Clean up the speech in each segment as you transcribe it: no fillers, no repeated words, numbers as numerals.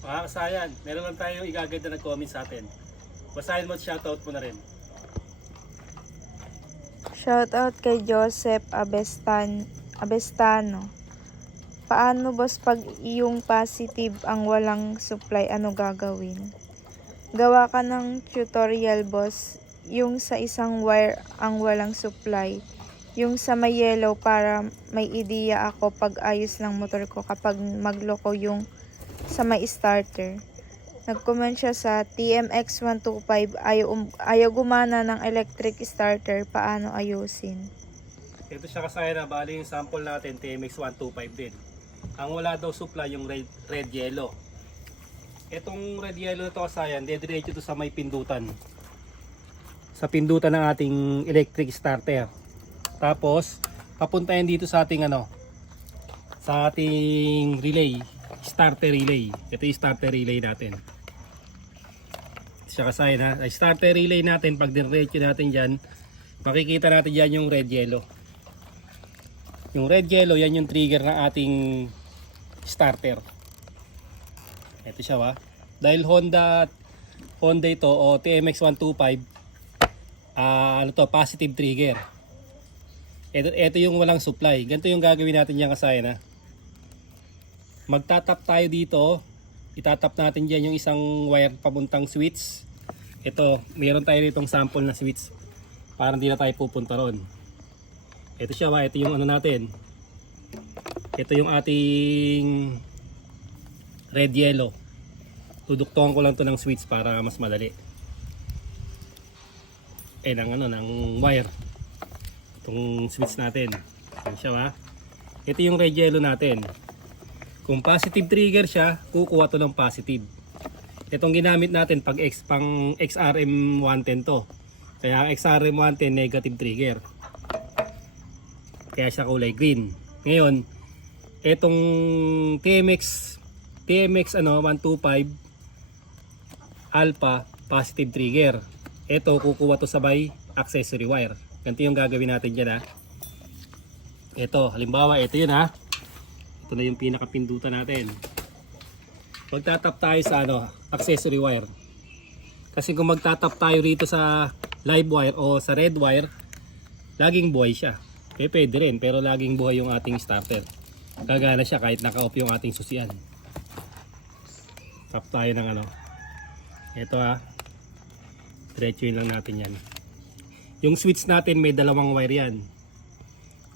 Mga kasayan, meron lang tayo igagad na nag-comment sa atin. Basahin mo at shoutout mo na rin. Shoutout kay Joseph Abestano. Paano boss pag iyong positive ang walang supply, ano gagawin? Gawa ka ng tutorial boss, yung sa isang wire ang walang supply. Yung sa may yellow para may ideya ako pag ayos ng motor ko kapag magloko yung sa may starter. Nag-comment siya sa TMX 125, ayaw gumana ng electric starter, paano ayusin? Ito siya kasayan na bali yung sample natin TMX 125 din. Ang wala daw supply yung red yellow. Itong red yellow na ito kasayan, dediretso ito sa may pindutan. Sa pindutan ng ating electric starter. Tapos papunta yan dito sa ating sa ating relay, starter relay. Ito yung starter relay natin. Siya kasayan ha. Ay starter relay natin, pag diretso natin dyan, makikita natin dyan yung red yellow. Yung red yellow, yan yung trigger ng ating starter. Ito siya ha. Dahil Honda ito o TMX 125, positive trigger. Ito yung walang supply. Ganito yung gagawin natin yan kasayan ha. Magtatap tayo dito. Itatap natin dyan yung isang wire papuntang switch. Ito, meron tayo ditong sample na switch. Para hindi na tayo pupunta ron. Ito siya ito yung natin. Ito yung ating red yellow. Duduktungan ko lang to ng switch para mas madali. Ng wire. Itong switch natin. Ito siya Ito yung red yellow natin. Kung positive trigger siya, kukuha to ng positive. Itong ginamit natin pang XRM 110 to. Kaya XRM 110 negative trigger. Kaya siya kulay green. Ngayon, itong TMX 125 alpha positive trigger. Ito kukuha to sabay accessory wire. Ganito yung gagawin natin dyan Ito, halimbawa ito yun Ito na yung pinakapindutan natin. Magtatap tayo sa accessory wire. Kasi kung magtatap tayo rito sa live wire o sa red wire, laging buhay siya. Pwede rin, pero laging buhay yung ating starter. Gagana siya kahit naka-off yung ating susian. Tap tayo ng Ito diretsuin lang natin yan. Yung switch natin may dalawang wire yan.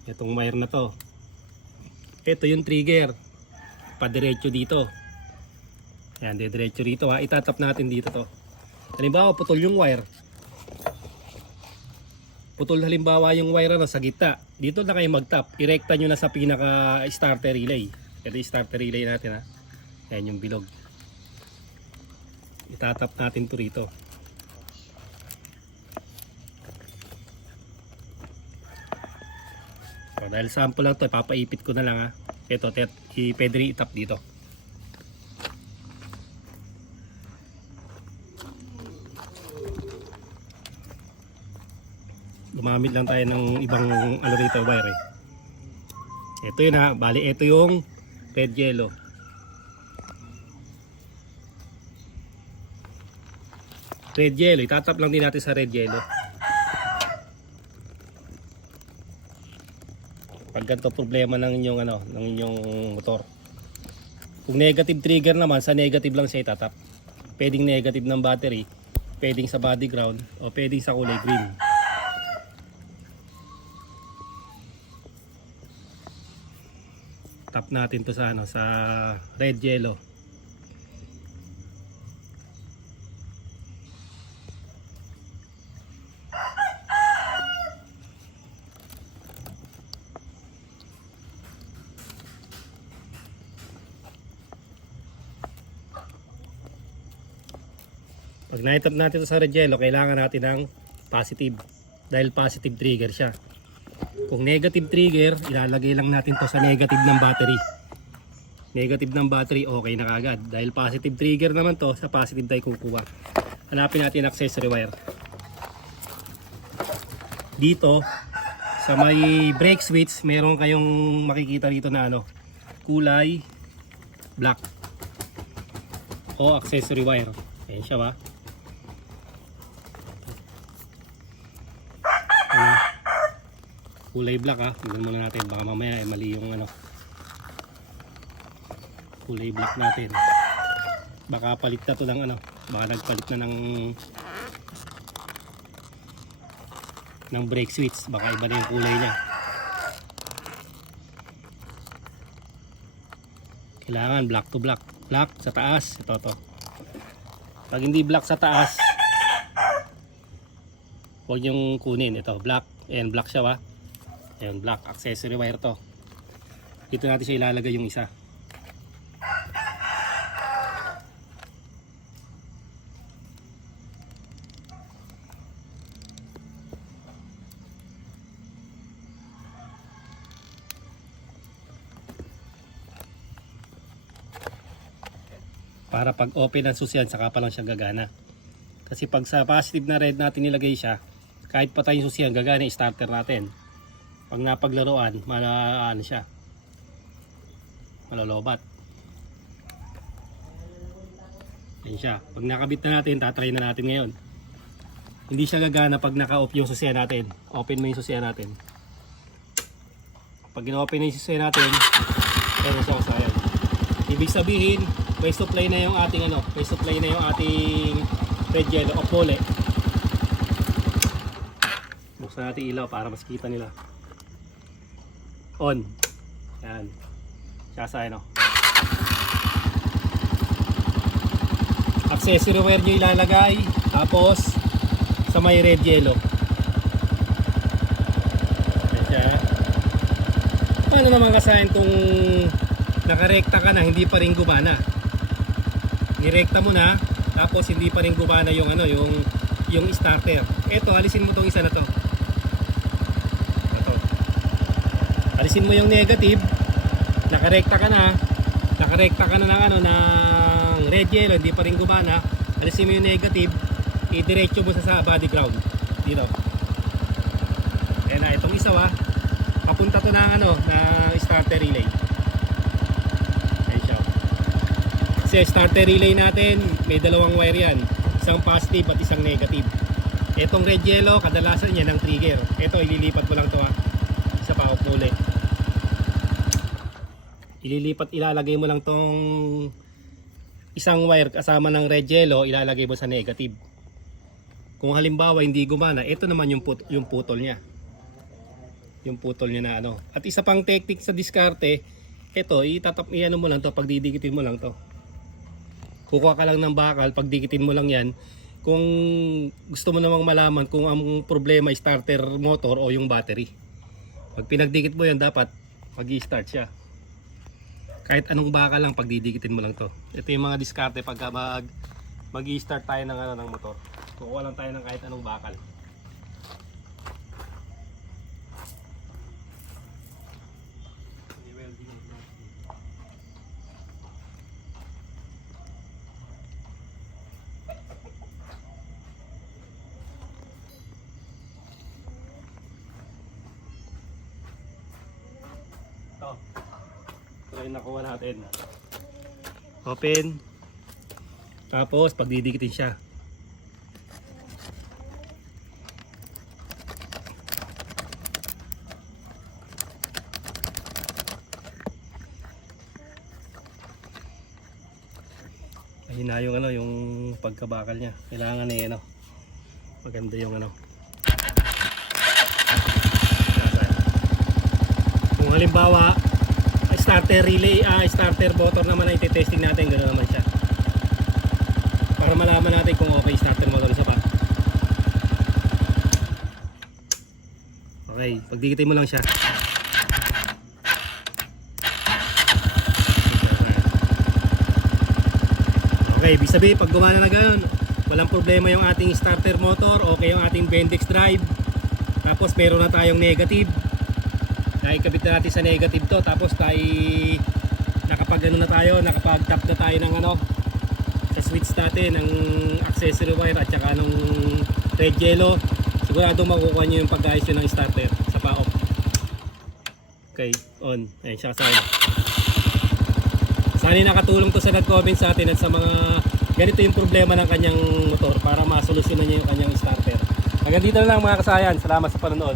Itong wire na to. Ito yung trigger. Padiretso dito. Yan, diretso dito Itatap natin dito to. Halimbawa, putol yung wire. Putol halimbawa yung wire sa gitna. Dito na kayo mag-tap. Irekta nyo na sa pinaka starter relay. Ito yung starter relay natin Yan yung bilog. Itatap natin to rito. Dahil sample lang to, papaipit ko na lang Ito, pwede rin itap dito. Gumamit lang tayo ng ibang rito wire Ito yun bali ito yung red yellow. Red yellow, itatap lang din natin sa red yellow. Pag ganito problema ng inyong ng inyong motor. Kung negative trigger naman, sa negative lang siya itatap. Pwedeng negative ng battery, pwedeng sa body ground, o pwedeng sa kulay green. Tap natin to sa sa red yellow. Pag na-tap natin ito sa red yellow, kailangan natin ng positive. Dahil positive trigger siya. Kung negative trigger, ilalagay lang natin to sa negative ng battery. Negative ng battery, okay na kagad. Dahil positive trigger naman to, sa positive tayo kukuha. Hanapin natin accessory wire. Dito, sa may brake switch, meron kayong makikita dito na kulay black. o accessory wire. Ayan siya ba? Kulay black ha. Tignan muna natin. Baka mamaya ay mali yung ano. Kulay black natin. Baka palit na to ng ano. Baka nagpalit na ng brake switch. Baka iba na yung kulay niya. Kailangan black to black. Black sa taas. Ito to. Pag hindi black sa taas, huwag yung kunin. Ito black. Ayan black siya ba? Ayan black. Accessory wire to. Dito natin siya ilalagay yung isa. Para pag open ang susian, saka pa lang siya gagana. Kasi pag sa positive na red natin nilagay siya, kahit patay yung susian, gagana yung starter natin. Pag napaglaruan, ano siya, malalobat. Yan siya. Pag nakabit na natin, tatry na natin ngayon. Hindi siya gagana pag naka-off yung susian natin. Open mo yung susian natin. Pag gina-open na yung susian natin, meron siya kasayan. Ibig sabihin, may supply na yung ating ano, may supply na yung ating red yellow o pole. Buksan natin ilaw para mas kita nila. On. Yan. Siya sa ano. Accessory wire nyo ilalagay. Tapos sa may red yellow. Yan siya. Paano naman kasayan kung nakarekta ka na, hindi pa rin gumana? Nirekta mo na, tapos hindi pa rin gumana yung ano, yung starter. Ito, alisin mo tong isa na to. Ito. Alisin mo yung negative. Nakarekta ka na ng ano, ng red yellow, hindi pa rin gumana. Alisin mo yung negative, i-diretso mo sa body ground. Dito. Ayan na, itong isa papunta to ng ano, na starter relay. Kasi starter relay natin, may dalawang wire yan. Isang positive at isang negative. Itong red yellow, kadalasan yan ang trigger. Ito, ililipat mo lang to sa pa-off ulit. Ilalagay mo lang tong isang wire kasama ng red yellow, ilalagay mo sa negative. Kung halimbawa hindi gumana, ito naman yung putol niya. Yung putol niya na ano. At isa pang technique sa diskarte, ito, iano mo lang to, pagdidikitin mo lang to. Kukuha ka lang ng bakal, pagdikitin mo lang yan. Kung gusto mo namang malaman kung ang problema ay starter motor o yung battery. Pag pinagdikit mo yan, dapat mag-i-start siya. Kahit anong bakal lang, pagdidikitin mo lang to. Ito yung mga diskarte pagka mag-i-start tayo ng, ng motor. Kukuha lang tayo ng kahit anong bakal. Ito yung nakuha natin. Open. Tapos pagdidikitin siya. Ayun na yung ano, yung pagkabakal niya. Kailangan ano, maganda yung ano. Kung halimbawa starter relay, starter motor naman ay testing natin, gano'n naman siya. Para malaman natin kung okay starter motor isa pa. Okay, pagdikitin mo lang siya. Okay, ibig sabihin pag gumana na gano'n, walang problema yung ating starter motor, okay yung ating Bendix drive. Tapos meron na tayong negative. Nakikabit na natin sa negative to, tapos nakapag ano na tayo, nakapag-tap na tayo ng ano, sa switch natin ng accessory wire at saka ng red yellow. Sigurado makukuha nyo yung pag-ayos yun ng starter sa pa-off. Okay, on. Ayan siya kasama. Sana nakatulong to sa nag-comment sa atin at sa mga ganito yung problema ng kanyang motor para masolusyonan niya yung kanyang starter. Hanggang dito na lang mga kasayan. Salamat sa panonood.